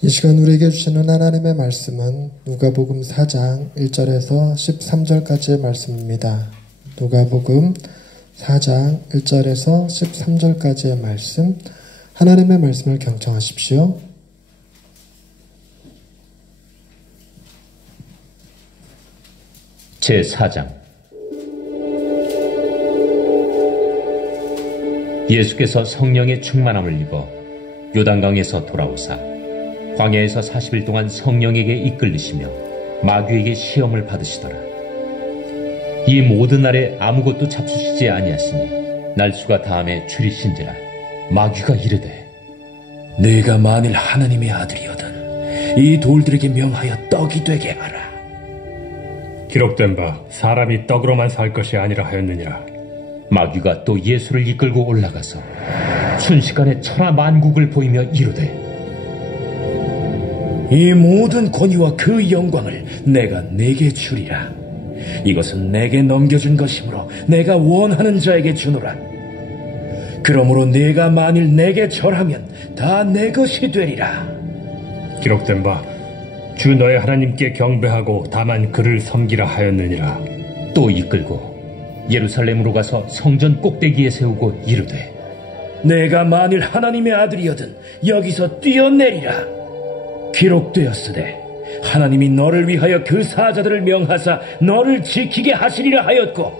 이 시간 우리에게 주시는 하나님의 말씀은 누가복음 4장 1절에서 13절까지의 말씀입니다. 누가복음 4장 1절에서 13절까지의 말씀, 하나님의 말씀을 경청하십시오. 제4장. 예수께서 성령의 충만함을 입어 요단강에서 돌아오사 광야에서 40일 동안 성령에게 이끌리시며 마귀에게 시험을 받으시더라. 이 모든 날에 아무것도 잡수시지 아니하시니 날수가 다함에 줄이신지라. 마귀가 이르되, 네가 만일 하나님의 아들이거든 이 돌들에게 명하여 떡이 되게 하라. 기록된 바 사람이 떡으로만 살 것이 아니라 하였느니라. 마귀가 또 예수를 이끌고 올라가서 순식간에 천하 만국을 보이며 이르되, 이 모든 권위와 그 영광을 내가 네게 주리라. 이것은 내게 넘겨준 것이므로 내가 원하는 자에게 주노라. 그러므로 네가 만일 내게 절하면 다 내 것이 되리라. 기록된 바 주 너의 하나님께 경배하고 다만 그를 섬기라 하였느니라. 또 이끌고 예루살렘으로 가서 성전 꼭대기에 세우고 이르되, 내가 만일 하나님의 아들이거든 여기서 뛰어내리라. 기록되었으되 하나님이 너를 위하여 그 사자들을 명하사 너를 지키게 하시리라 하였고,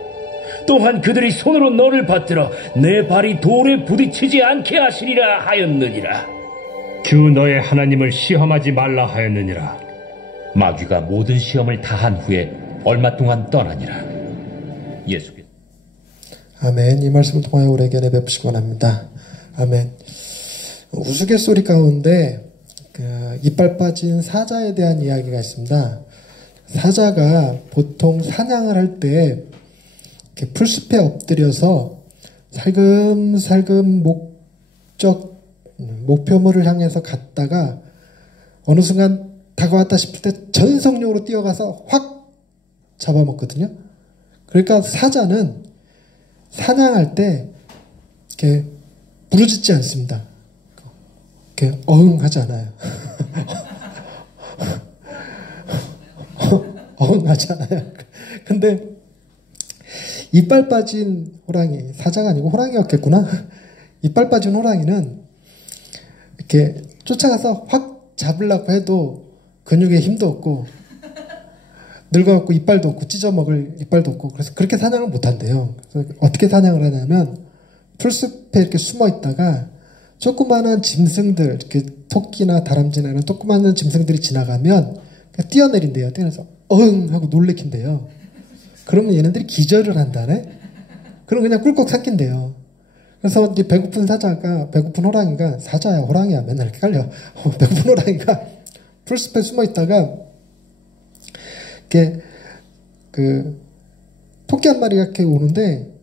또한 그들이 손으로 너를 받들어 내 발이 돌에 부딪히지 않게 하시리라 하였느니라. 주 너의 하나님을 시험하지 말라 하였느니라. 마귀가 모든 시험을 다한 후에 얼마 동안 떠나니라. 예수께서 아멘. 이 말씀을 통하여 우리에게 내베푸시기 원합니다. 아멘. 우스갯소리 가운데 이빨 빠진 사자에 대한 이야기가 있습니다. 사자가 보통 사냥을 할 때 풀숲에 엎드려서 살금살금 목표물을 향해서 갔다가 어느 순간 다가왔다 싶을 때 전속력으로 뛰어가서 확 잡아먹거든요. 그러니까 사자는 사냥할 때 이렇게 부르짖지 않습니다. 이렇게 어흥하지 않아요. 어흥하지 않아요. 근데 이빨 빠진 호랑이, 사자가 아니고 호랑이였겠구나. 이빨 빠진 호랑이는 이렇게 쫓아가서 확 잡으려고 해도 근육에 힘도 없고 늙어갖고 이빨도 없고 찢어먹을 이빨도 없고, 그래서 그렇게 사냥을 못한대요. 그래서 어떻게 사냥을 하냐면 풀숲에 이렇게 숨어 있다가 조그마한 짐승들, 이렇게 토끼나 다람쥐나 이런 조그마한 짐승들이 지나가면 뛰어내린대요. 뛰어내서 어흥 하고 놀래킨대요. 그러면 얘네들이 기절을 한다네. 그럼 그냥 꿀꺽 삭힌대요. 그래서 이제 배고픈 호랑이가, 사자야 호랑이야 맨날 헷갈려. 배고픈 호랑이가 풀숲에 숨어 있다가 이렇게 토끼 한 마리가 이렇게 오는데,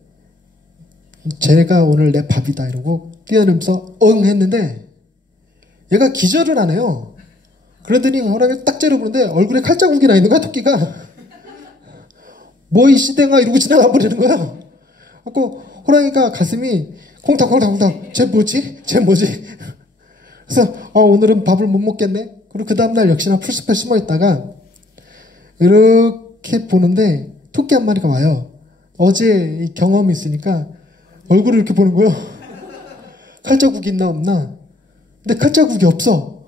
쟤가 오늘 내 밥이다 이러고 뛰어내면서 응 했는데 얘가 기절을 안 해요. 그러더니 호랑이를 딱 째려보는데 얼굴에 칼자국이 나 있는 거야, 토끼가. 뭐 이 시댕아 이러고 지나가 버리는 거야. 그래서 호랑이가 가슴이 콩닥콩닥콩닥, 쟤 뭐지? 그래서 오늘은 밥을 못 먹겠네. 그리고 그 다음날 역시나 풀숲에 숨어 있다가 이렇게 보는데 토끼 한 마리가 와요. 어제 이 경험이 있으니까 얼굴을 이렇게 보는 거예요. 칼자국이 있나 없나. 근데 칼자국이 없어.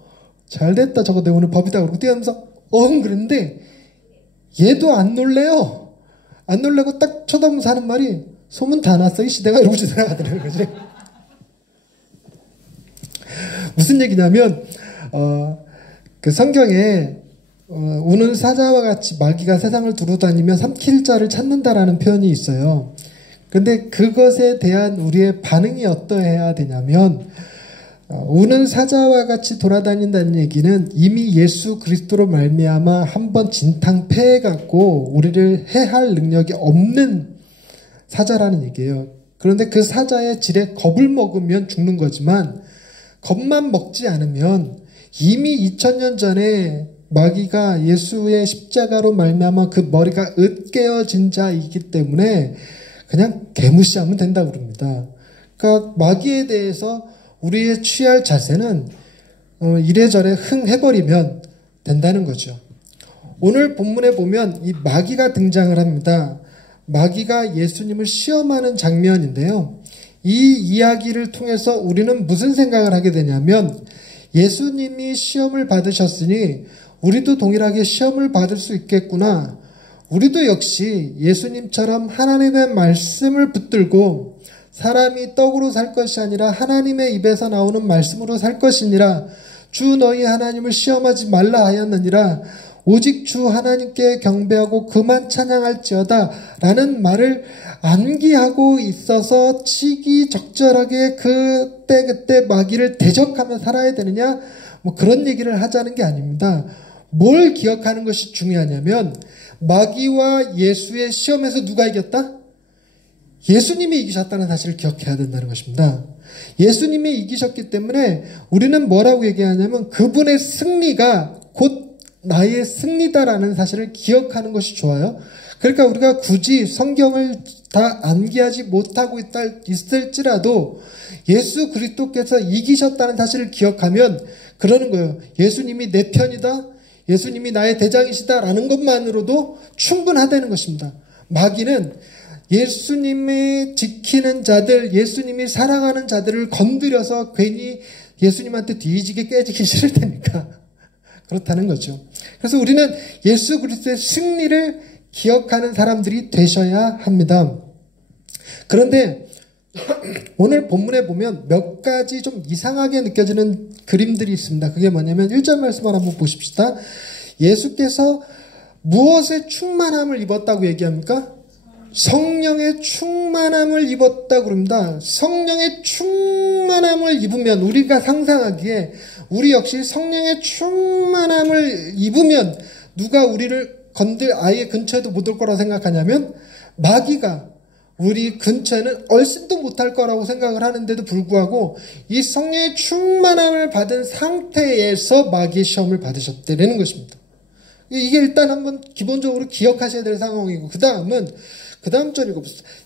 잘됐다, 저거 내 오늘 밥이다. 그러고 뛰어가면서 그랬는데 얘도 안 놀래요. 안 놀래고 딱 쳐다보면서 하는 말이, 소문 다 났어 이 시대가, 이러고 지나가더라는 거지. 무슨 얘기냐면 그 성경에 우는 사자와 같이 마귀가 세상을 두루다니며 삼킬 자를 찾는다라는 표현이 있어요. 근데 그것에 대한 우리의 반응이 어떠해야 되냐면, 우는 사자와 같이 돌아다닌다는 얘기는 이미 예수 그리스도로 말미암아 한번 진탕 패해갖고 우리를 해할 능력이 없는 사자라는 얘기예요. 그런데 그 사자의 질에 겁을 먹으면 죽는 거지만, 겁만 먹지 않으면 이미 2000년 전에 마귀가 예수의 십자가로 말미암아 그 머리가 으깨어진 자이기 때문에 그냥 개무시하면 된다고 그럽니다. 그러니까 마귀에 대해서 우리의 취할 자세는 이래저래 흥해버리면 된다는 거죠. 오늘 본문에 보면 이 마귀가 등장을 합니다. 마귀가 예수님을 시험하는 장면인데요. 이 이야기를 통해서 우리는 무슨 생각을 하게 되냐면 예수님이 시험을 받으셨으니 우리도 동일하게 시험을 받을 수 있겠구나. 우리도 역시 예수님처럼 하나님의 말씀을 붙들고 사람이 떡으로 살 것이 아니라 하나님의 입에서 나오는 말씀으로 살 것이니라. 주 너희 하나님을 시험하지 말라 하였느니라. 오직 주 하나님께 경배하고 그만 찬양할지어다 라는 말을 암기하고 있어서 시기적절하게 그때 마귀를 대적하며 살아야 되느냐, 뭐 그런 얘기를 하자는 게 아닙니다. 뭘 기억하는 것이 중요하냐면 마귀와 예수의 시험에서 누가 이겼다? 예수님이 이기셨다는 사실을 기억해야 된다는 것입니다. 예수님이 이기셨기 때문에 우리는 뭐라고 얘기하냐면 그분의 승리가 곧 나의 승리다라는 사실을 기억하는 것이 좋아요. 그러니까 우리가 굳이 성경을 다 암기하지 못하고 있을지라도 예수 그리스도께서 이기셨다는 사실을 기억하면 그러는 거예요. 예수님이 내 편이다. 예수님이 나의 대장이시다라는 것만으로도 충분하다는 것입니다. 마귀는 예수님이 지키는 자들, 예수님이 사랑하는 자들을 건드려서 괜히 예수님한테 뒤지게 깨지기 싫을 테니까 그렇다는 거죠. 그래서 우리는 예수 그리스도의 승리를 기억하는 사람들이 되셔야 합니다. 그런데 오늘 본문에 보면 몇 가지 좀 이상하게 느껴지는 그림들이 있습니다. 그게 뭐냐면 1절 말씀을 한번 보십시다. 예수께서 무엇의 충만함을 입었다고 얘기합니까? 성령의 충만함을 입었다고 그럽니다. 성령의 충만함을 입으면 우리가 상상하기에 우리 역시 성령의 충만함을 입으면 누가 우리를 아예 근처에도 못 올 거라고 생각하냐면 마귀가 우리 근처에는 얼씬도 못할 거라고 생각을 하는데도 불구하고 이 성령의 충만함을 받은 상태에서 마귀의 시험을 받으셨다는 것입니다. 이게 일단 한번 기본적으로 기억하셔야 될 상황이고 그 다음 절이고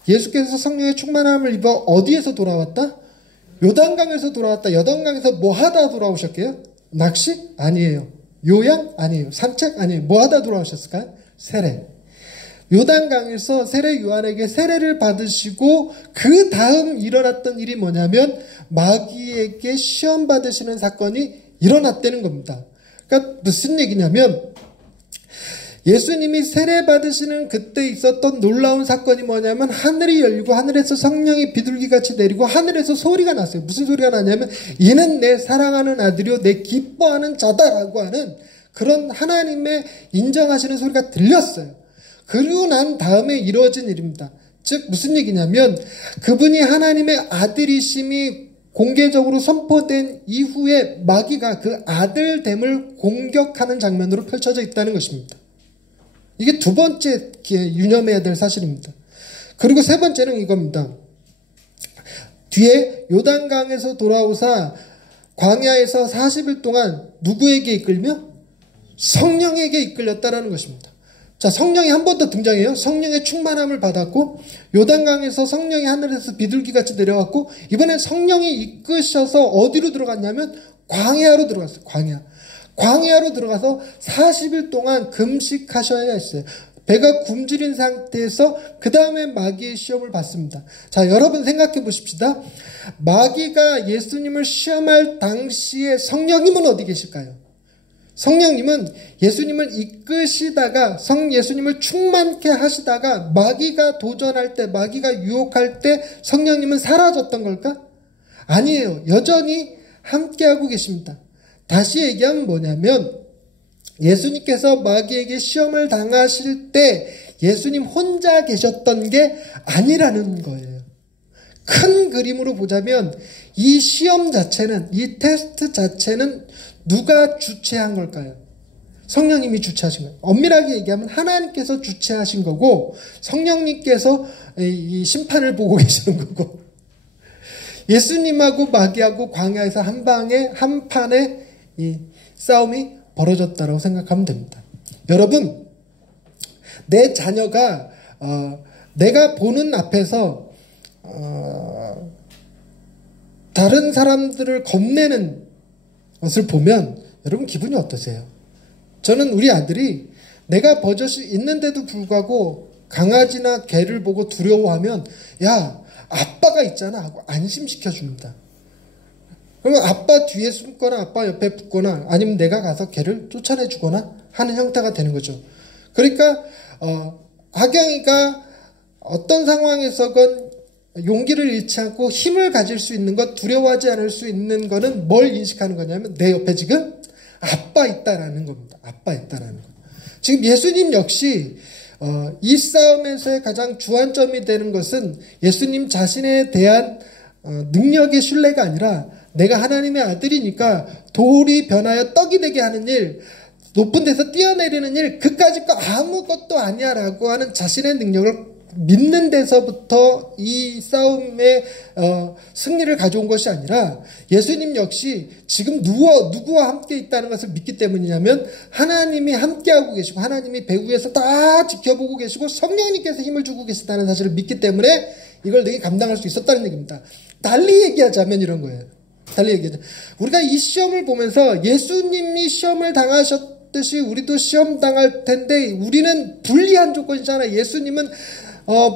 예수께서 성령의 충만함을 입어 어디에서 돌아왔다? 요단강에서 돌아왔다. 요단강에서 뭐 하다 돌아오셨게요? 낚시? 아니에요. 요양? 아니에요. 산책? 아니에요. 뭐 하다 돌아오셨을까요? 세례. 요단강에서 세례 요한에게 세례를 받으시고 그 다음 일어났던 일이 뭐냐면 마귀에게 시험 받으시는 사건이 일어났다는 겁니다. 그러니까 무슨 얘기냐면 예수님이 세례 받으시는 그때 있었던 놀라운 사건이 뭐냐면 하늘이 열리고 하늘에서 성령이 비둘기같이 내리고 하늘에서 소리가 났어요. 무슨 소리가 나냐면 이는 내 사랑하는 아들이요 내 기뻐하는 자다라고 하는 그런 하나님의 인정하시는 소리가 들렸어요. 그리고 난 다음에 이루어진 일입니다. 즉 무슨 얘기냐면 그분이 하나님의 아들이심이 공개적으로 선포된 이후에 마귀가 그 아들됨을 공격하는 장면으로 펼쳐져 있다는 것입니다. 이게 두 번째 유념해야 될 사실입니다. 그리고 세 번째는 이겁니다. 뒤에 요단강에서 돌아오사 광야에서 40일 동안 누구에게 이끌며? 성령에게 이끌렸다라는 것입니다. 자, 성령이 한 번 더 등장해요. 성령의 충만함을 받았고 요단강에서 성령이 하늘에서 비둘기같이 내려왔고 이번엔 성령이 이끄셔서 어디로 들어갔냐면 광야로 들어갔어요. 광야로 들어가서 40일 동안 금식하셔야 했어요. 배가 굶주린 상태에서 그 다음에 마귀의 시험을 받습니다. 자, 여러분 생각해 보십시다. 마귀가 예수님을 시험할 당시에 성령님은 어디 계실까요? 성령님은 예수님을 이끄시다가 예수님을 충만케 하시다가 마귀가 도전할 때 마귀가 유혹할 때 성령님은 사라졌던 걸까? 아니에요. 여전히 함께하고 계십니다. 다시 얘기하면 뭐냐면 예수님께서 마귀에게 시험을 당하실 때 예수님 혼자 계셨던 게 아니라는 거예요. 큰 그림으로 보자면 이 시험 자체는 이 테스트 자체는 누가 주최한 걸까요? 성령님이 주최하신 거예요. 엄밀하게 얘기하면 하나님께서 주최하신 거고 성령님께서 이 심판을 보고 계시는 거고 예수님하고 마귀하고 광야에서 한 판에 이 싸움이 벌어졌다고 생각하면 됩니다. 여러분, 내 자녀가 내가 보는 앞에서 다른 사람들을 겁내는 것을 보면 여러분 기분이 어떠세요? 저는 우리 아들이 내가 버젓이 있는데도 불구하고 강아지나 개를 보고 두려워하면 야 아빠가 있잖아 하고 안심시켜 줍니다. 그러면 아빠 뒤에 숨거나 아빠 옆에 붙거나 아니면 내가 가서 개를 쫓아내 주거나 하는 형태가 되는 거죠. 그러니까 아경이가 어떤 상황에서건 용기를 잃지 않고 힘을 가질 수 있는 것, 두려워하지 않을 수 있는 거는 뭘 인식하는 거냐면 내 옆에 지금 아빠 있다라는 겁니다. 아빠 있다라는 거. 지금 예수님 역시 이 싸움에서의 가장 주안점이 되는 것은 예수님 자신에 대한 능력의 신뢰가 아니라 내가 하나님의 아들이니까 돌이 변하여 떡이 되게 하는 일, 높은 데서 뛰어내리는 일, 그까짓 거 아무것도 아니야 라고 하는 자신의 능력을 믿는 데서부터 이 싸움의 승리를 가져온 것이 아니라 예수님 역시 지금 누구와 함께 있다는 것을 믿기 때문이냐면 하나님이 함께하고 계시고 하나님이 배후에서 다 지켜보고 계시고 성령님께서 힘을 주고 계시다는 사실을 믿기 때문에 이걸 내게 감당할 수 있었다는 얘기입니다. 달리 얘기하자면 이런 거예요. 달리 얘기하자면 우리가 이 시험을 보면서 예수님이 시험을 당하셨듯이 우리도 시험 당할 텐데 우리는 불리한 조건이잖아요. 예수님은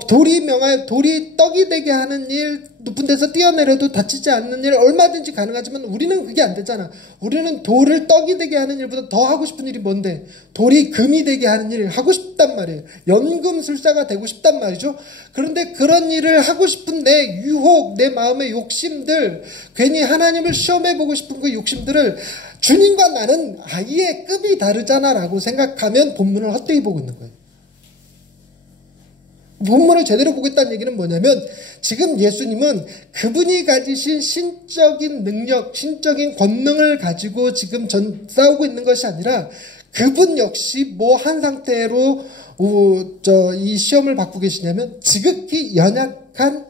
돌이 떡이 되게 하는 일, 높은 데서 뛰어내려도 다치지 않는 일 얼마든지 가능하지만 우리는 그게 안 되잖아. 우리는 돌을 떡이 되게 하는 일보다 더 하고 싶은 일이 뭔데? 돌이 금이 되게 하는 일을 하고 싶단 말이에요. 연금술사가 되고 싶단 말이죠. 그런데 그런 일을 하고 싶은 내 유혹, 내 마음의 욕심들, 괜히 하나님을 시험해보고 싶은 그 욕심들을 주님과 나는 아예 급이 다르잖아 라고 생각하면 본문을 헛되이 보고 있는 거예요. 본문을 제대로 보겠다는 얘기는 뭐냐면 지금 예수님은 그분이 가지신 신적인 능력, 신적인 권능을 가지고 지금 싸우고 있는 것이 아니라 그분 역시 뭐 한 상태로 이 시험을 받고 계시냐면 지극히 연약한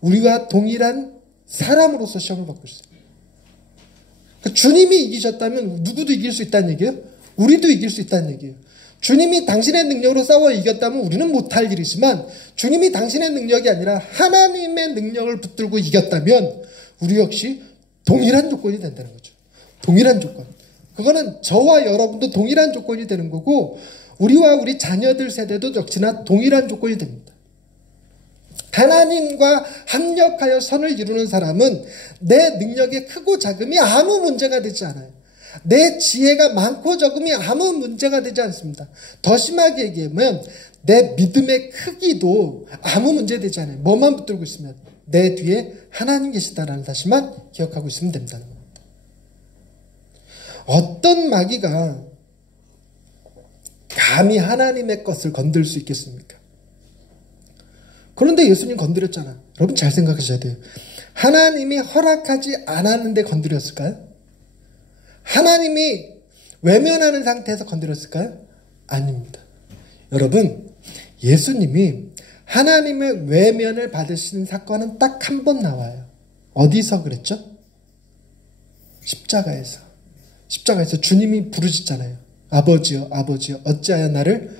우리와 동일한 사람으로서 시험을 받고 있어요. 주님이 이기셨다면 누구도 이길 수 있다는 얘기예요? 우리도 이길 수 있다는 얘기예요. 주님이 당신의 능력으로 싸워 이겼다면 우리는 못할 일이지만 주님이 당신의 능력이 아니라 하나님의 능력을 붙들고 이겼다면 우리 역시 동일한 조건이 된다는 거죠. 동일한 조건. 그거는 저와 여러분도 동일한 조건이 되는 거고 우리와 우리 자녀들 세대도 역시나 동일한 조건이 됩니다. 하나님과 합력하여 선을 이루는 사람은 내 능력의 크고 작음이 아무 문제가 되지 않아요. 내 지혜가 많고 적음이 아무 문제가 되지 않습니다. 더 심하게 얘기하면 내 믿음의 크기도 아무 문제 되지 않아요. 뭐만 붙들고 있으면 내 뒤에 하나님 계시다라는 사실만 기억하고 있으면 된다는 겁니다. 어떤 마귀가 감히 하나님의 것을 건들 수 있겠습니까? 그런데 예수님 건드렸잖아. 여러분 잘 생각하셔야 돼요. 하나님이 허락하지 않았는데 건드렸을까요? 하나님이 외면하는 상태에서 건드렸을까요? 아닙니다. 여러분, 예수님이 하나님의 외면을 받으시는 사건은 딱 한 번 나와요. 어디서 그랬죠? 십자가에서. 십자가에서 주님이 부르짖잖아요. 아버지여, 아버지여, 어찌하여 나를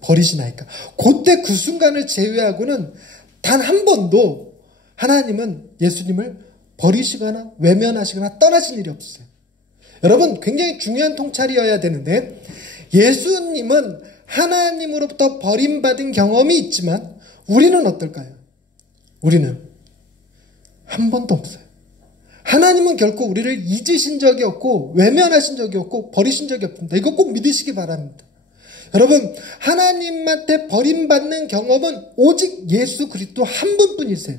버리시나이까. 그때 그 순간을 제외하고는 단 한 번도 하나님은 예수님을 버리시거나 외면하시거나 떠나신 일이 없어요. 여러분 굉장히 중요한 통찰이어야 되는데 예수님은 하나님으로부터 버림받은 경험이 있지만 우리는 어떨까요? 우리는 한 번도 없어요. 하나님은 결코 우리를 잊으신 적이 없고 외면하신 적이 없고 버리신 적이 없습니다. 이거 꼭 믿으시기 바랍니다. 여러분 하나님한테 버림받는 경험은 오직 예수 그리스도 한 분뿐이세요.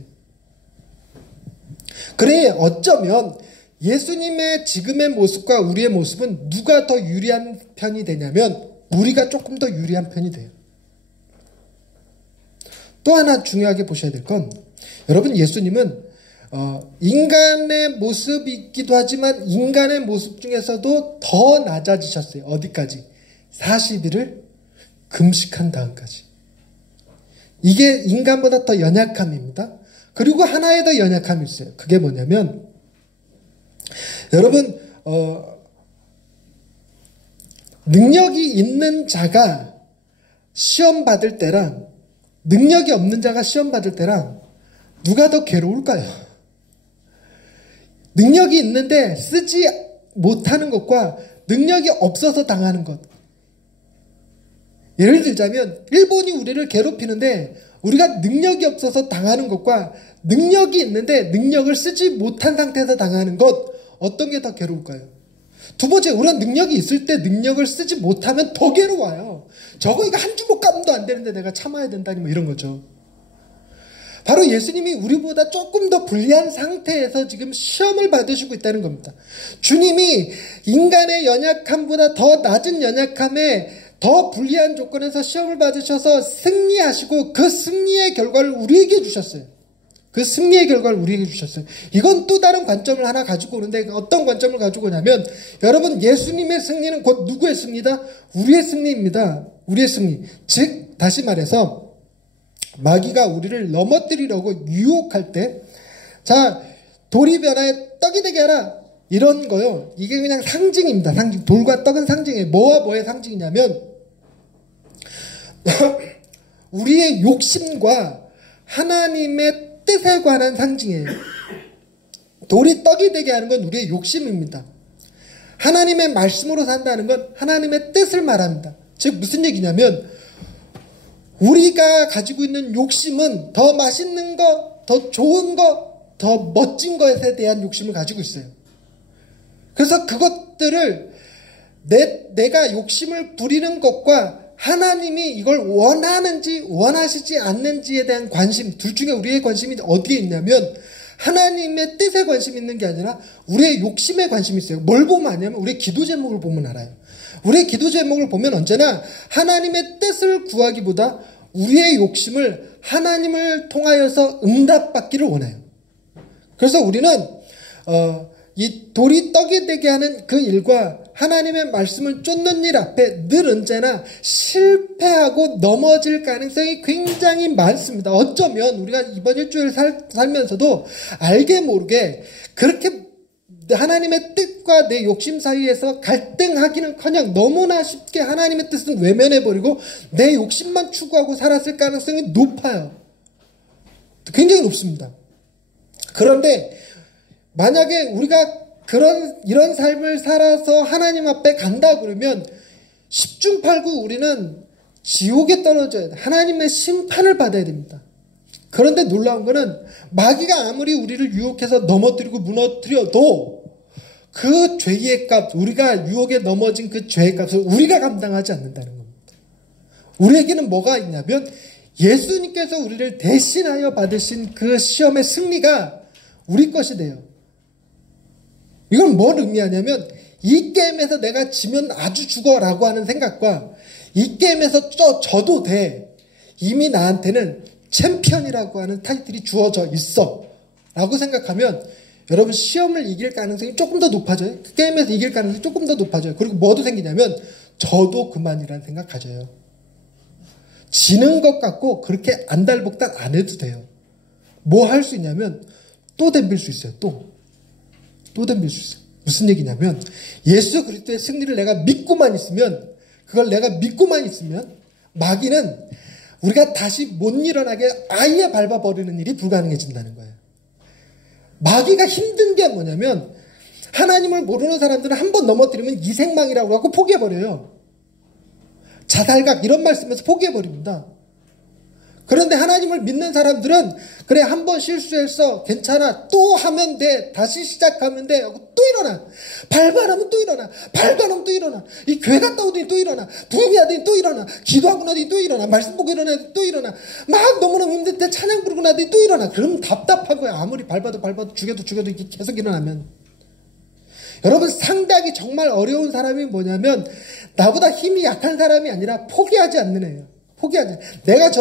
그래 어쩌면 예수님의 지금의 모습과 우리의 모습은 누가 더 유리한 편이 되냐면 우리가 조금 더 유리한 편이 돼요. 또 하나 중요하게 보셔야 될 건 여러분 예수님은 인간의 모습이기도 하지만 인간의 모습 중에서도 더 낮아지셨어요. 어디까지? 40일을 금식한 다음까지. 이게 인간보다 더 연약함입니다. 그리고 하나의 더 연약함이 있어요. 그게 뭐냐면 여러분 능력이 있는 자가 시험 받을 때랑 능력이 없는 자가 시험 받을 때랑 누가 더 괴로울까요? 능력이 있는데 쓰지 못하는 것과 능력이 없어서 당하는 것. 예를 들자면 일본이 우리를 괴롭히는데 우리가 능력이 없어서 당하는 것과 능력이 있는데 능력을 쓰지 못한 상태에서 당하는 것, 어떤 게 더 괴로울까요? 두 번째, 우리가 능력이 있을 때 능력을 쓰지 못하면 더 괴로워요. 저거 이거 한 주먹 감도 안 되는데 내가 참아야 된다니 뭐 이런 거죠. 바로 예수님이 우리보다 조금 더 불리한 상태에서 지금 시험을 받으시고 있다는 겁니다. 주님이 인간의 연약함보다 더 낮은 연약함에 더 불리한 조건에서 시험을 받으셔서 승리하시고 그 승리의 결과를 우리에게 주셨어요. 그 승리의 결과를 우리에게 주셨어요. 이건 또 다른 관점을 하나 가지고 오는데 어떤 관점을 가지고 오냐면 여러분 예수님의 승리는 곧 누구의 승리다? 우리의 승리입니다. 우리의 승리. 즉 다시 말해서 마귀가 우리를 넘어뜨리려고 유혹할 때 자 돌이 변화에 떡이 되게 하라 이런 거요. 이게 그냥 상징입니다. 상징. 돌과 떡은 상징이에요. 뭐와 뭐의 상징이냐면 우리의 욕심과 하나님의 뜻에 관한 상징이에요. 돌이 떡이 되게 하는 건 우리의 욕심입니다. 하나님의 말씀으로 산다는 건 하나님의 뜻을 말합니다. 즉 무슨 얘기냐면 우리가 가지고 있는 욕심은 더 맛있는 거, 더 좋은 거, 더 멋진 것에 대한 욕심을 가지고 있어요. 그래서 그것들을 내가 욕심을 부리는 것과 하나님이 이걸 원하는지 원하시지 않는지에 대한 관심, 둘 중에 우리의 관심이 어디에 있냐면 하나님의 뜻에 관심이 있는 게 아니라 우리의 욕심에 관심이 있어요. 뭘 보면 아냐면 우리의 기도 제목을 보면 알아요. 우리의 기도 제목을 보면 언제나 하나님의 뜻을 구하기보다 우리의 욕심을 하나님을 통하여서 응답받기를 원해요. 그래서 우리는 이 돌이 떡이 되게 하는 그 일과 하나님의 말씀을 쫓는 일 앞에 늘 언제나 실패하고 넘어질 가능성이 굉장히 많습니다. 어쩌면 우리가 이번 일주일 살면서도 알게 모르게 그렇게 하나님의 뜻과 내 욕심 사이에서 갈등하기는커녕 너무나 쉽게 하나님의 뜻은 외면해버리고 내 욕심만 추구하고 살았을 가능성이 높아요. 굉장히 높습니다. 그런데 만약에 우리가 이런 삶을 살아서 하나님 앞에 간다 그러면 10중 8구 우리는 지옥에 떨어져야 돼. 하나님의 심판을 받아야 됩니다. 그런데 놀라운 거는 마귀가 아무리 우리를 유혹해서 넘어뜨리고 무너뜨려도 그 죄의 값, 우리가 유혹에 넘어진 그 죄의 값을 우리가 감당하지 않는다는 겁니다. 우리에게는 뭐가 있냐면 예수님께서 우리를 대신하여 받으신 그 시험의 승리가 우리 것이 돼요. 이건 뭘 의미하냐면 이 게임에서 내가 지면 아주 죽어라고 하는 생각과 이 게임에서 져도 돼. 이미 나한테는 챔피언이라고 하는 타이틀이 주어져 있어 라고 생각하면 여러분 시험을 이길 가능성이 조금 더 높아져요. 그 게임에서 이길 가능성이 조금 더 높아져요. 그리고 뭐도 생기냐면 저도 그만이라는 생각 가져요. 지는 것 같고 그렇게 안달복달 안 해도 돼요. 뭐 할 수 있냐면 또 덤빌 수 있어요. 또 덤빌 수 있어요. 무슨 얘기냐면 예수 그리스도의 승리를 내가 믿고만 있으면 마귀는 우리가 다시 못 일어나게 아예 밟아버리는 일이 불가능해진다는 거예요. 마귀가 힘든 게 뭐냐면 하나님을 모르는 사람들은 한번 넘어뜨리면 이생망이라고 하고 포기해버려요. 자살각 이런 말 쓰면서 포기해버립니다. 그런데 하나님을 믿는 사람들은 그래 한번 실수했어 괜찮아 또 하면 돼 다시 시작하면 돼 하고 또 일어나 발발하면 또 일어나 발발하면 또 일어나 이 교회 갔다 오더니 또 일어나 부흥해야 되니 또 일어나 기도하고 나더니 또 일어나 말씀 보고 일어나더니 또 일어나 막 너무너무 힘들 때 찬양 부르고 나더니 또 일어나 그럼 답답한 거야. 아무리 밟아도 죽여도 이렇게 계속 일어나면. 여러분 상대하기 정말 어려운 사람이 뭐냐면 나보다 힘이 약한 사람이 아니라 포기하지 않는 애예요. 포기하지. 내가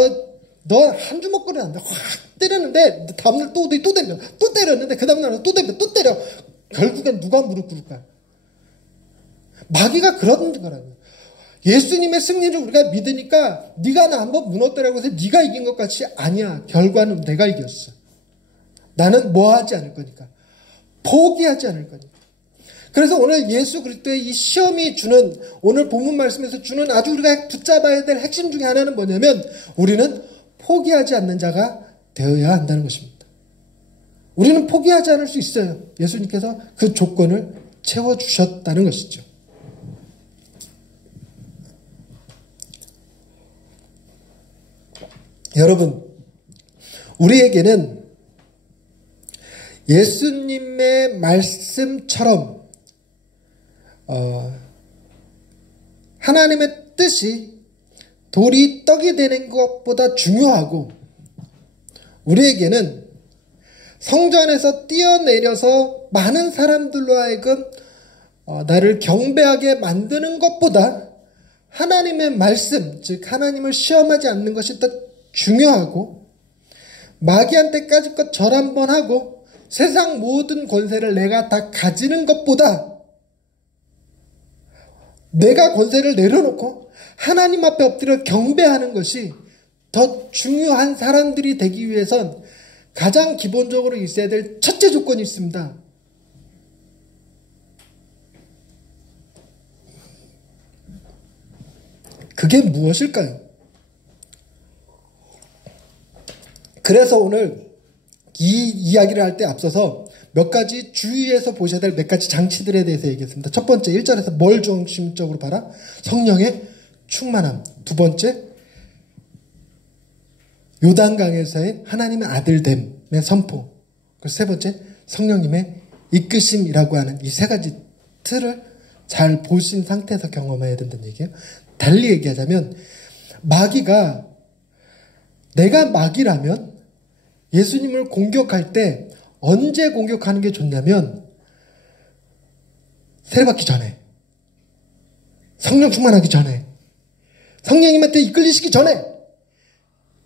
너 한 주먹거리 안 돼. 확 때렸는데 다음날 또 때려. 또 때렸는데 그 다음날 또 때려. 결국엔 누가 무릎 꿇을까? 마귀가 그런 거라고요. 예수님의 승리를 우리가 믿으니까 네가 나 한번 무너뜨리라고 해서 네가 이긴 것 같이 아니야. 결과는 내가 이겼어. 나는 뭐 하지 않을 거니까. 포기하지 않을 거니까. 그래서 오늘 예수 그리스도의 이 시험이 주는 오늘 본문 말씀에서 주는 아주 우리가 붙잡아야 될 핵심 중에 하나는 뭐냐면 우리는 포기하지 않는 자가 되어야 한다는 것입니다. 우리는 포기하지 않을 수 있어요. 예수님께서 그 조건을 채워주셨다는 것이죠. 여러분, 우리에게는 예수님의 말씀처럼 하나님의 뜻이 돌이 떡이 되는 것보다 중요하고, 우리에게는 성전에서 뛰어내려서 많은 사람들로 하여금 나를 경배하게 만드는 것보다 하나님의 말씀, 즉 하나님을 시험하지 않는 것이 더 중요하고, 마귀한테까지 것 절 한번 하고 세상 모든 권세를 내가 다 가지는 것보다 내가 권세를 내려놓고 하나님 앞에 엎드려 경배하는 것이 더 중요한 사람들이 되기 위해선 가장 기본적으로 있어야 될 첫째 조건이 있습니다. 그게 무엇일까요? 그래서 오늘 이 이야기를 할 때 앞서서 몇 가지 주의해서 보셔야 될 몇 가지 장치들에 대해서 얘기했습니다. 첫 번째, 1절에서 뭘 중심적으로 봐라? 성령의 충만함. 두 번째, 요단강에서의 하나님의 아들됨의 선포. 그리고 세 번째, 성령님의 이끄심이라고 하는 이 세 가지 틀을 잘 보신 상태에서 경험해야 된다는 얘기예요. 달리 얘기하자면, 마귀가, 내가 마귀라면 예수님을 공격할 때 언제 공격하는 게 좋냐면, 세례받기 전에, 성령 충만하기 전에, 성령님한테 이끌리시기 전에,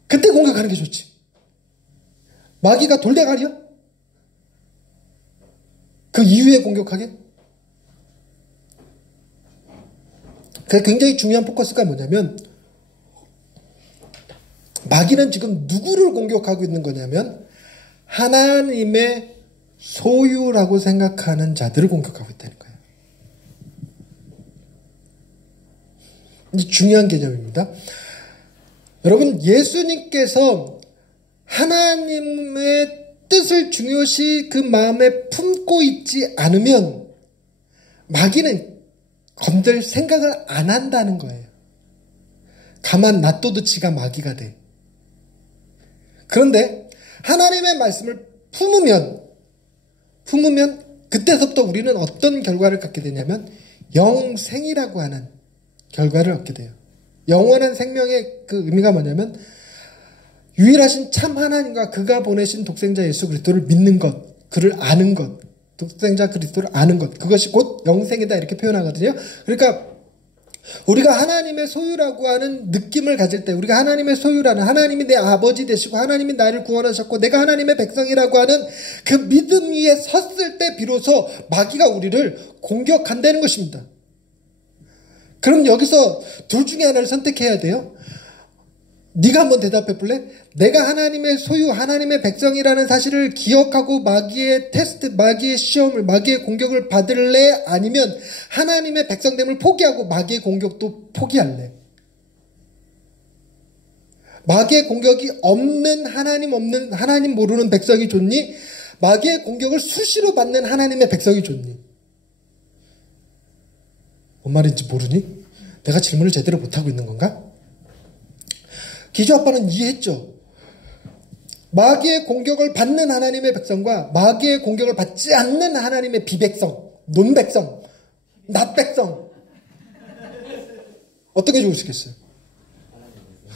그때 공격하는 게 좋지. 마귀가 돌대가리야? 그 이후에 공격하게? 그게 굉장히 중요한 포커스가 뭐냐면, 마귀는 지금 누구를 공격하고 있는 거냐면 하나님의 소유라고 생각하는 자들을 공격하고 있다는 거예요. 이 중요한 개념입니다. 여러분, 예수님께서 하나님의 뜻을 중요시 그 마음에 품고 있지 않으면 마귀는 건들 생각을 안 한다는 거예요. 가만 놔둬도 지가 마귀가 돼. 그런데 하나님의 말씀을 품으면 그때서부터 우리는 어떤 결과를 갖게 되냐면 영생이라고 하는 결과를 얻게 돼요. 영원한 생명의 그 의미가 뭐냐면 유일하신 참 하나님과 그가 보내신 독생자 예수 그리스도를 믿는 것, 그를 아는 것, 독생자 그리스도를 아는 것, 그것이 곧 영생이다 이렇게 표현하거든요. 그러니까 우리가 하나님의 소유라고 하는 느낌을 가질 때, 우리가 하나님의 소유라는, 하나님이 내 아버지 되시고 하나님이 나를 구원하셨고 내가 하나님의 백성이라고 하는 그 믿음 위에 섰을 때 비로소 마귀가 우리를 공격한다는 것입니다. 그럼 여기서 둘 중에 하나를 선택해야 돼요. 네가 한번 대답해 볼래? 내가 하나님의 소유, 하나님의 백성이라는 사실을 기억하고 마귀의 테스트, 마귀의 시험을, 마귀의 공격을 받을래? 아니면 하나님의 백성됨을 포기하고 마귀의 공격도 포기할래? 마귀의 공격이 없는 하나님 모르는 백성이 좋니? 마귀의 공격을 수시로 받는 하나님의 백성이 좋니? 뭔 말인지 모르니? 내가 질문을 제대로 못하고 있는 건가? 기주 아빠는 이해했죠. 마귀의 공격을 받는 하나님의 백성과 마귀의 공격을 받지 않는 하나님의 비백성, 논백성, 낫백성, 어떤 게 좋으시겠어요?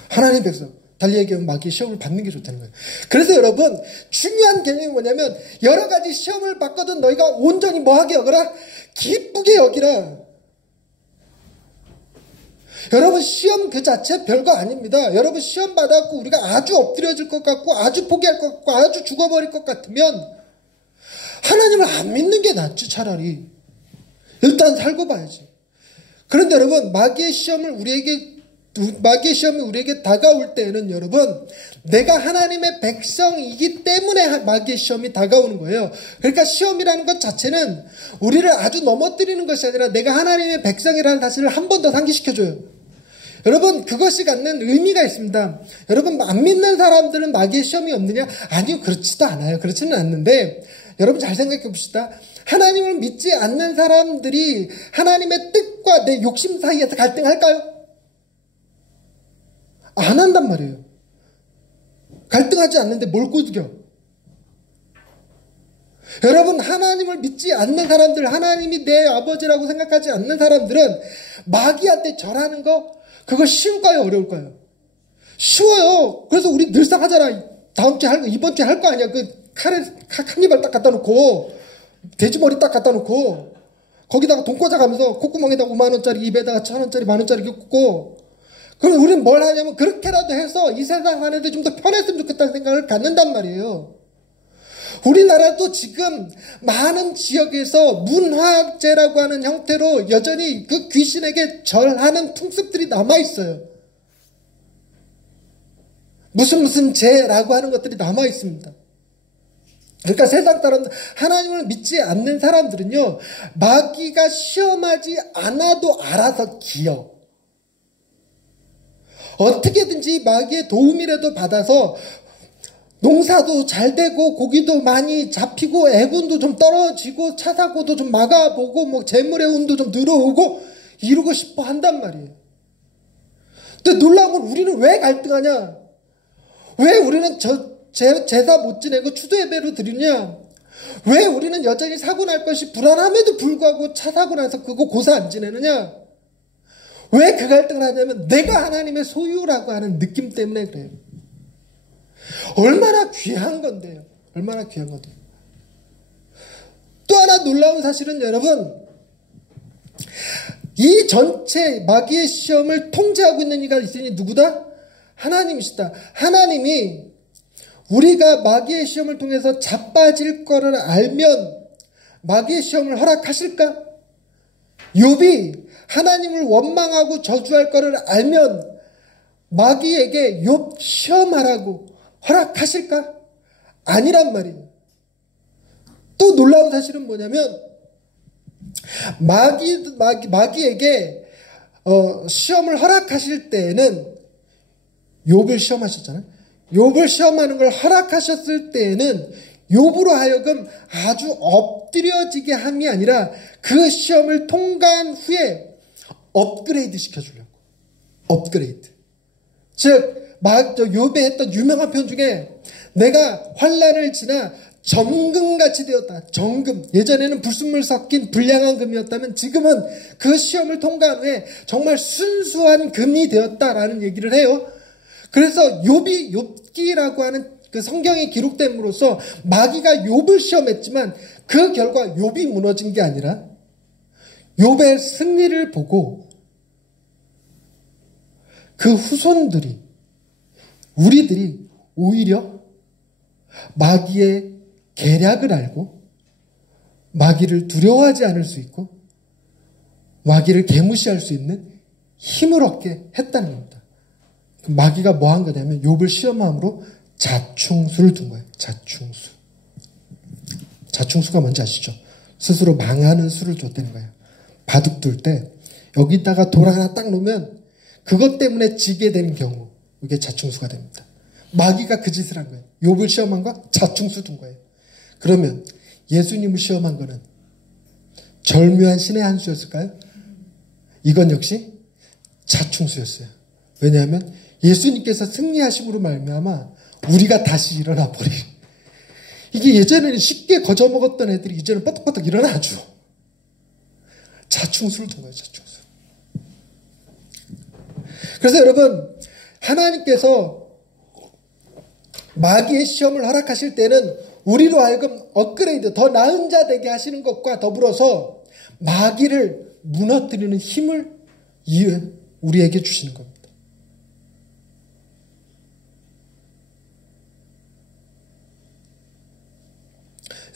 하나님 백성. 달리 얘기하면 마귀의 시험을 받는 게 좋다는 거예요. 그래서 여러분, 중요한 개념이 뭐냐면 여러 가지 시험을 받거든 너희가 온전히 뭐하게 여겨라? 기쁘게 여기라. 여러분, 시험 그 자체 별거 아닙니다. 여러분, 시험 받아갖고 우리가 아주 엎드려질 것 같고 아주 포기할 것 같고 아주 죽어버릴 것 같으면 하나님을 안 믿는 게 낫지. 차라리 일단 살고 봐야지. 그런데 여러분, 마귀의 시험이 우리에게 다가올 때에는 여러분, 내가 하나님의 백성이기 때문에 마귀의 시험이 다가오는 거예요. 그러니까 시험이라는 것 자체는 우리를 아주 넘어뜨리는 것이 아니라 내가 하나님의 백성이라는 사실을 한 번 더 상기시켜줘요. 여러분, 그것이 갖는 의미가 있습니다. 여러분, 안 믿는 사람들은 마귀의 시험이 없느냐? 아니요, 그렇지도 않아요. 그렇지는 않는데 여러분 잘 생각해 봅시다. 하나님을 믿지 않는 사람들이 하나님의 뜻과 내 욕심 사이에서 갈등할까요? 안 한단 말이에요. 갈등하지 않는데 뭘 꼬드겨? 여러분, 하나님을 믿지 않는 사람들, 하나님이 내 아버지라고 생각하지 않는 사람들은 마귀한테 절하는 거, 그거 쉬울까요? 어려울까요? 쉬워요. 그래서 우리 늘상 하잖아. 다음 주에 할 거, 이번 주에 할 거 아니야. 그 칼에 한 입을 딱 갖다 놓고, 돼지머리 딱 갖다 놓고, 거기다가 돈 꽂아가면서 콧구멍에다가 5만원짜리, 입에다가 1,000원짜리, 만원짜리 꽂고, 그럼 우리는 뭘 하냐면 그렇게라도 해서 이 세상 사는데 좀 더 편했으면 좋겠다는 생각을 갖는단 말이에요. 우리나라도 지금 많은 지역에서 문화제라고 하는 형태로 여전히 그 귀신에게 절하는 풍습들이 남아있어요. 무슨 제라고 하는 것들이 남아있습니다. 그러니까 세상 사람들, 하나님을 믿지 않는 사람들은요, 마귀가 시험하지 않아도 알아서 기어. 어떻게든지 마귀의 도움이라도 받아서 농사도 잘 되고 고기도 많이 잡히고 애군도 좀 떨어지고 차 사고도 좀 막아보고 뭐 재물의 운도 좀 늘어오고 이루고 싶어 한단 말이에요. 근데 놀라운 건 우리는 왜 갈등하냐? 왜 우리는 제사 못 지내고 추도 예배로 드리냐? 왜 우리는 여전히 사고 날 것이 불안함에도 불구하고 차 사고 나서 그거 고사 안 지내느냐? 왜 그 갈등을 하냐면 내가 하나님의 소유라고 하는 느낌 때문에 그래요. 얼마나 귀한 건데요. 얼마나 귀한 건데요. 또 하나 놀라운 사실은 여러분, 이 전체 마귀의 시험을 통제하고 있는 이가 있으니 누구다? 하나님이시다. 하나님이 우리가 마귀의 시험을 통해서 자빠질 거를 알면 마귀의 시험을 허락하실까? 욥이 하나님을 원망하고 저주할 거를 알면 마귀에게 욥 시험하라고 허락하실까? 아니란 말이에요. 또 놀라운 사실은 뭐냐면 마귀에게 시험을 허락하실 때에는 욥을 시험하셨잖아요. 욥을 시험하는 걸 허락하셨을 때에는 욥으로 하여금 아주 엎드려지게 함이 아니라 그 시험을 통과한 후에 업그레이드 시켜주려고. 업그레이드. 즉 욥이 했던 유명한 표현 중에 내가 환난을 지나 정금같이 되었다. 정금. 예전에는 불순물 섞인 불량한 금이었다면 지금은 그 시험을 통과한 후에 정말 순수한 금이 되었다라는 얘기를 해요. 그래서 욥기라고 하는 그 성경에 기록됨으로써 마귀가 욥을 시험했지만 그 결과 욥이 무너진 게 아니라 욥의 승리를 보고 그 후손들이, 우리들이 오히려 마귀의 계략을 알고 마귀를 두려워하지 않을 수 있고 마귀를 개무시할 수 있는 힘을 얻게 했다는 겁니다. 마귀가 뭐 한 거냐면 욥을 시험함으로 자충수를 둔 거예요. 자충수. 자충수가 뭔지 아시죠? 스스로 망하는 수를 줬다는 거예요. 바둑 둘 때 여기다가 돌 하나 딱 놓으면 그것 때문에 지게 되는 경우, 이게 자충수가 됩니다. 마귀가 그 짓을 한 거예요. 욥을 시험한 거 자충수 둔 거예요. 그러면 예수님을 시험한 거는 절묘한 신의 한 수였을까요? 이건 역시 자충수였어요. 왜냐하면 예수님께서 승리하심으로 말미암아 우리가 다시 일어나 버린, 이게 예전에는 쉽게 거저먹었던 애들이 이제는 뻗떡뻗떡 일어나죠. 자충수를 둔 거예요. 자충수. 그래서 여러분, 하나님께서 마귀의 시험을 허락하실 때는 우리로 하여금 업그레이드, 더 나은 자 되게 하시는 것과 더불어서 마귀를 무너뜨리는 힘을 우리에게 주시는 겁니다.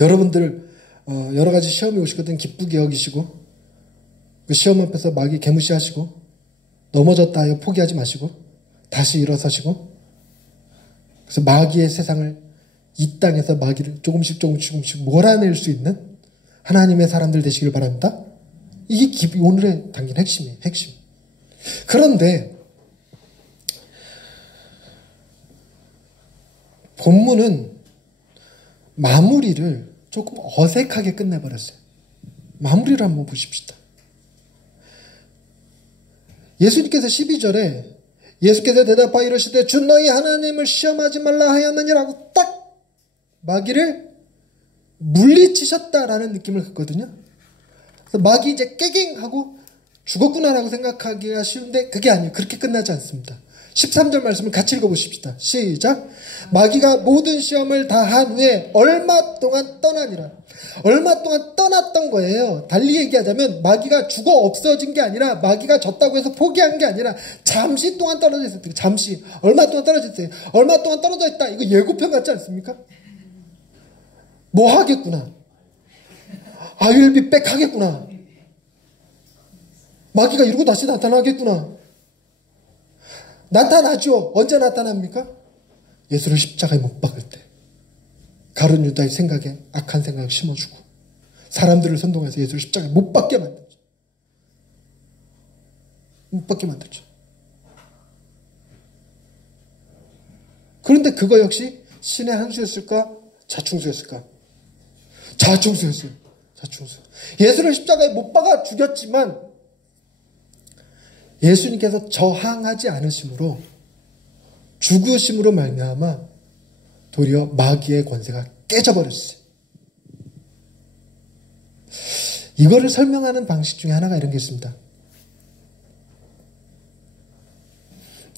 여러분들 여러 가지 시험이 오시거든 기쁘게 여기시고 그 시험 앞에서 마귀 개무시하시고 넘어졌다 하여 포기하지 마시고 다시 일어서시고, 그래서 마귀의 세상을, 이 땅에서 마귀를 조금씩 몰아낼 수 있는 하나님의 사람들 되시길 바랍니다. 이게 오늘의 당긴 핵심이에요. 핵심. 그런데 본문은 마무리를 좀 조금 어색하게 끝내버렸어요. 마무리를 한번 보십시다. 예수님께서 12절에 예수께서 대답하여 이르시되 주 너희 하나님을 시험하지 말라 하였느니라고 딱 마귀를 물리치셨다라는 느낌을 갖거든요. 그래서 마귀 이제 깨갱하고 죽었구나라고 생각하기가 쉬운데 그게 아니에요. 그렇게 끝나지 않습니다. 13절 말씀을 같이 읽어보십시다. 시작. 마귀가 모든 시험을 다 한 후에 얼마 동안 떠나니라. 얼마 동안 떠났던 거예요. 달리 얘기하자면 마귀가 죽어 없어진 게 아니라 마귀가 졌다고 해서 포기한 게 아니라 잠시 동안 떨어져 있었대요. 잠시. 얼마 동안 떨어져 있어요. 얼마 동안 떨어져 있다. 이거 예고편 같지 않습니까? 뭐 하겠구나. I will be back 하겠구나. 마귀가 이러고 다시 나타나겠구나. 나타나죠. 언제 나타납니까? 예수를 십자가에 못 박을 때. 가룟 유다의 생각에 악한 생각을 심어주고 사람들을 선동해서 예수를 십자가에 못 박게 만들죠. 못 박게 만들죠. 그런데 그거 역시 신의 한 수였을까? 자충수였을까? 자충수였어요. 자충수. 예수를 십자가에 못 박아 죽였지만 예수님께서 저항하지 않으심으로 죽으심으로 말미암아 도리어 마귀의 권세가 깨져버렸어요. 이거를 설명하는 방식 중에 하나가 이런 게 있습니다.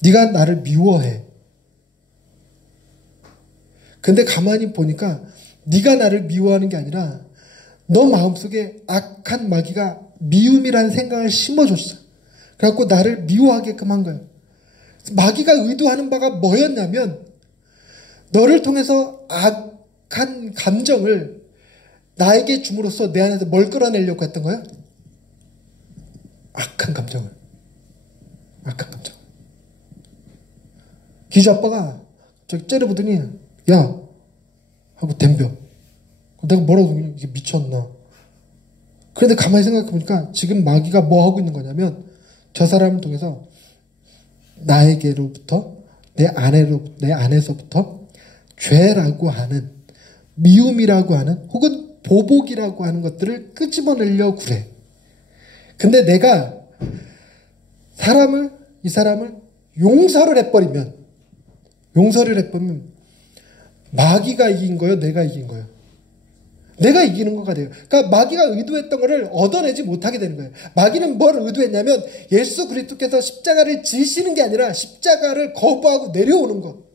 네가 나를 미워해. 근데 가만히 보니까 네가 나를 미워하는 게 아니라 너 마음속에 악한 마귀가 미움이라는 생각을 심어줬어. 그래갖고 나를 미워하게끔 한 거예요. 마귀가 의도하는 바가 뭐였냐면 너를 통해서 악한 감정을 나에게 줌으로써 내 안에서 뭘 끌어내려고 했던 거예요? 악한 감정을. 악한 감정. 기주 아빠가 저기 째려보더니 야 하고 덤벼. 내가 뭐라고 이게 미쳤나. 그런데 가만히 생각해보니까 지금 마귀가 뭐 하고 있는 거냐면 저 사람을 통해서 나에게로부터 내 안에서부터 죄라고 하는 미움이라고 하는 혹은 보복이라고 하는 것들을 끄집어내려고 그래. 근데 내가 이 사람을 용서를 해버리면 마귀가 이긴 거예요? 내가 이긴 거예요? 내가 이기는 거가 돼요. 그러니까 마귀가 의도했던 거를 얻어내지 못하게 되는 거예요. 마귀는 뭘 의도했냐면 예수 그리스도께서 십자가를 지시는 게 아니라 십자가를 거부하고 내려오는 것.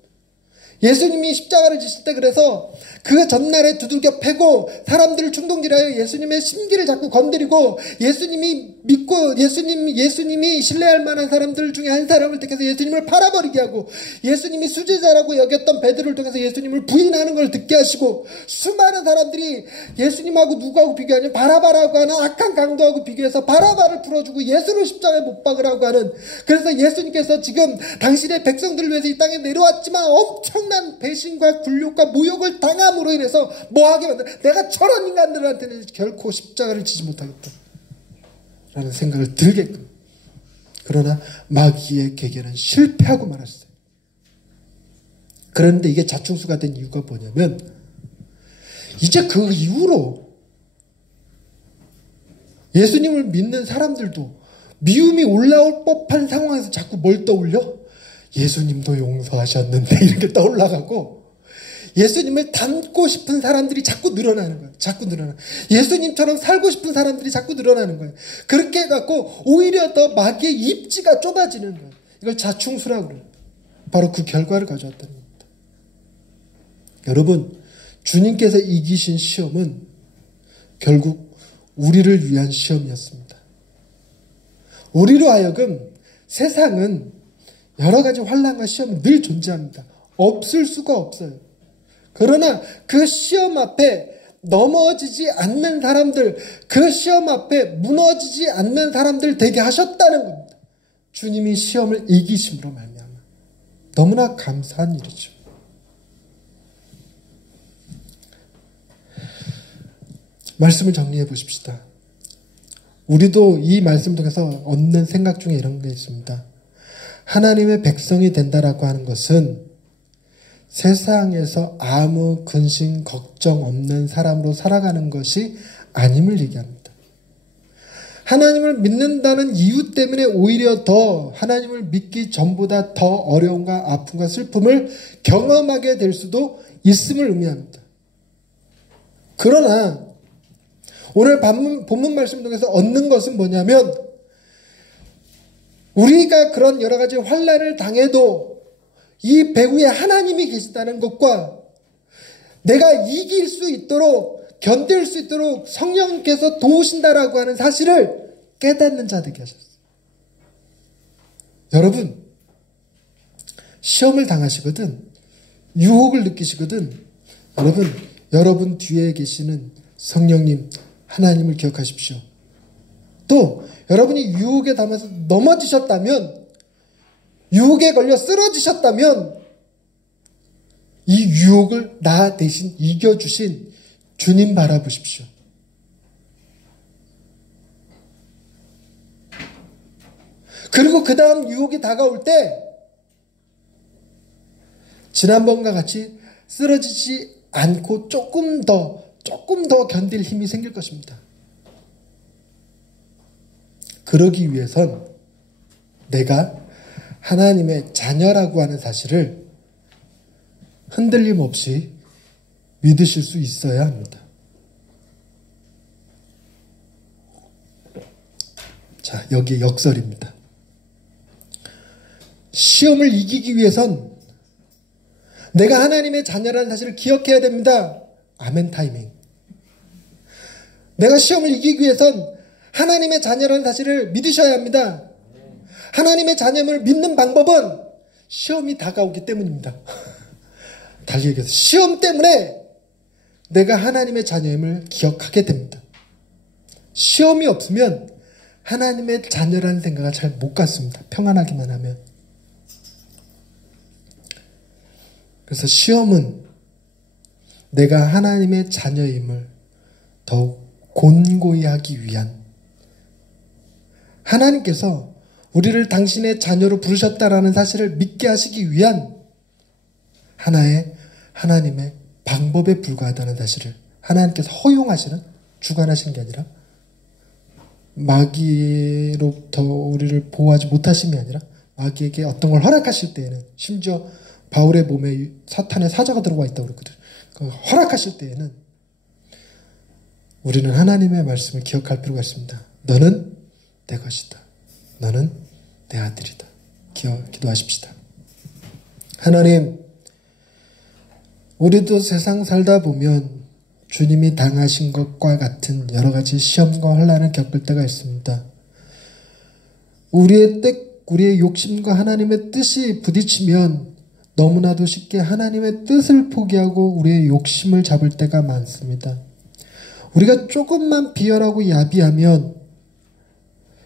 예수님이 십자가를 지실 때 그래서 그 전날에 두들겨 패고 사람들을 충동질하여 예수님의 심기를 자꾸 건드리고 예수님이 믿고 예수님이 신뢰할 만한 사람들 중에 한 사람을 택해서 예수님을 팔아버리게 하고 예수님이 수제자라고 여겼던 베드로를 통해서 예수님을 부인하는 걸 듣게 하시고 수많은 사람들이 예수님하고 누구하고 비교하냐면 바라바라고 하는 악한 강도하고 비교해서 바라바를 풀어주고 예수를 십자가에 못 박으라고 하는 그래서 예수님께서 지금 당신의 백성들을 위해서 이 땅에 내려왔지만 엄청난 배신과 굴욕과 모욕을 당함으로 인해서 뭐하게 만들어 내가 저런 인간들한테는 결코 십자가를 지지 못하겠다 라는 생각을 들게끔. 그러나 마귀의 계계는 실패하고 말았어요. 그런데 이게 자충수가 된 이유가 뭐냐면 이제 그 이후로 예수님을 믿는 사람들도 미움이 올라올 법한 상황에서 자꾸 뭘 떠올려? 예수님도 용서하셨는데 이렇게 떠올라가고 예수님을 닮고 싶은 사람들이 자꾸 늘어나는 거예요. 자꾸 늘어나. 예수님처럼 살고 싶은 사람들이 자꾸 늘어나는 거예요. 그렇게 해갖고 오히려 더 마귀의 입지가 좁아지는 거예요. 이걸 자충수라고 그래요. 바로 그 결과를 가져왔다는 겁니다. 여러분, 주님께서 이기신 시험은 결국 우리를 위한 시험이었습니다. 우리로 하여금 세상은 여러 가지 환난과 시험은 늘 존재합니다. 없을 수가 없어요. 그러나 그 시험 앞에 넘어지지 않는 사람들, 그 시험 앞에 무너지지 않는 사람들 되게 하셨다는 겁니다. 주님이 시험을 이기심으로 말미암아. 너무나 감사한 일이죠. 말씀을 정리해 보십시다. 우리도 이 말씀 통해서 얻는 생각 중에 이런 게 있습니다. 하나님의 백성이 된다라고 하는 것은 세상에서 아무 근심 걱정 없는 사람으로 살아가는 것이 아님을 얘기합니다. 하나님을 믿는다는 이유 때문에 오히려 더 하나님을 믿기 전보다 더 어려움과 아픔과 슬픔을 경험하게 될 수도 있음을 의미합니다. 그러나 오늘 본문 말씀 통해서 얻는 것은 뭐냐면, 우리가 그런 여러 가지 환난을 당해도 이 배후에 하나님이 계시다는 것과 내가 이길 수 있도록, 견딜 수 있도록 성령께서 도우신다라고 하는 사실을 깨닫는 자 되게 하셨어요. 여러분, 시험을 당하시거든, 유혹을 느끼시거든, 여러분 뒤에 계시는 성령님, 하나님을 기억하십시오. 또 여러분이 유혹에 담아서 넘어지셨다면, 유혹에 걸려 쓰러지셨다면, 이 유혹을 나 대신 이겨주신 주님 바라보십시오. 그리고 그 다음 유혹이 다가올 때 지난번과 같이 쓰러지지 않고 조금 더 견딜 힘이 생길 것입니다. 그러기 위해선 내가 하나님의 자녀라고 하는 사실을 흔들림 없이 믿으실 수 있어야 합니다. 자, 여기 역설입니다. 시험을 이기기 위해선 내가 하나님의 자녀라는 사실을 기억해야 됩니다. 아멘 타이밍. 내가 시험을 이기기 위해선 하나님의 자녀라는 사실을 믿으셔야 합니다. 하나님의 자녀임을 믿는 방법은 시험이 다가오기 때문입니다. 달리 얘기해서 시험 때문에 내가 하나님의 자녀임을 기억하게 됩니다. 시험이 없으면 하나님의 자녀라는 생각을 잘 못 갖습니다. 평안하기만 하면. 그래서 시험은 내가 하나님의 자녀임을 더욱 곤고히 하기 위한, 하나님께서 우리를 당신의 자녀로 부르셨다라는 사실을 믿게 하시기 위한 하나님의 방법에 불과하다는 사실을 하나님께서 허용하시는, 주관하시는 게 아니라, 마귀로부터 우리를 보호하지 못하심이 아니라 마귀에게 어떤 걸 허락하실 때에는, 심지어 바울의 몸에 사탄의 사자가 들어와 있다고 그랬거든. 허락하실 때에는 우리는 하나님의 말씀을 기억할 필요가 있습니다. 너는 내 것이다. 너는 내 아들이다. 기도하십시다. 하나님, 우리도 세상 살다 보면 주님이 당하신 것과 같은 여러 가지 시험과 혼란을 겪을 때가 있습니다. 우리의 욕심과 하나님의 뜻이 부딪히면 너무나도 쉽게 하나님의 뜻을 포기하고 우리의 욕심을 잡을 때가 많습니다. 우리가 조금만 비열하고 야비하면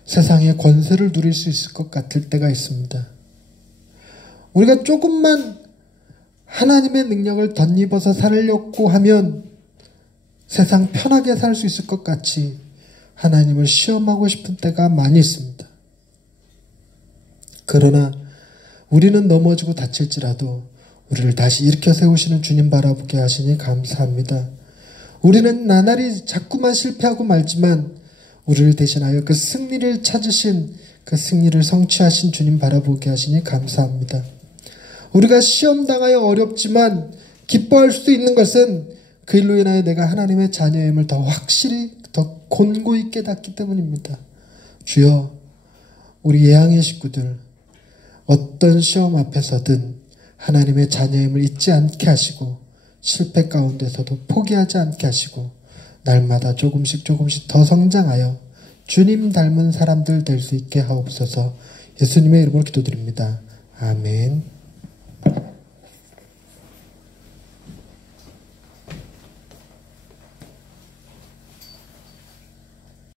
세상의 권세를 누릴 수 있을 것 같을 때가 있습니다. 우리가 조금만 하나님의 능력을 덧입어서 살려고 하면 세상 편하게 살 수 있을 것 같이 하나님을 시험하고 싶은 때가 많이 있습니다. 그러나 우리는 넘어지고 다칠지라도 우리를 다시 일으켜 세우시는 주님 바라보게 하시니 감사합니다. 우리는 나날이 자꾸만 실패하고 말지만 우리를 대신하여 그 승리를 찾으신, 그 승리를 성취하신 주님 바라보게 하시니 감사합니다. 우리가 시험당하여 어렵지만 기뻐할 수 있는 것은 그 일로 인하여 내가 하나님의 자녀임을 더 확실히, 더 곤고히 깨닫기 때문입니다. 주여, 우리 예양의 식구들 어떤 시험 앞에서든 하나님의 자녀임을 잊지 않게 하시고 실패 가운데서도 포기하지 않게 하시고 날마다 조금씩 더 성장하여 주님 닮은 사람들 될 수 있게 하옵소서. 예수님의 이름으로 기도드립니다. 아멘.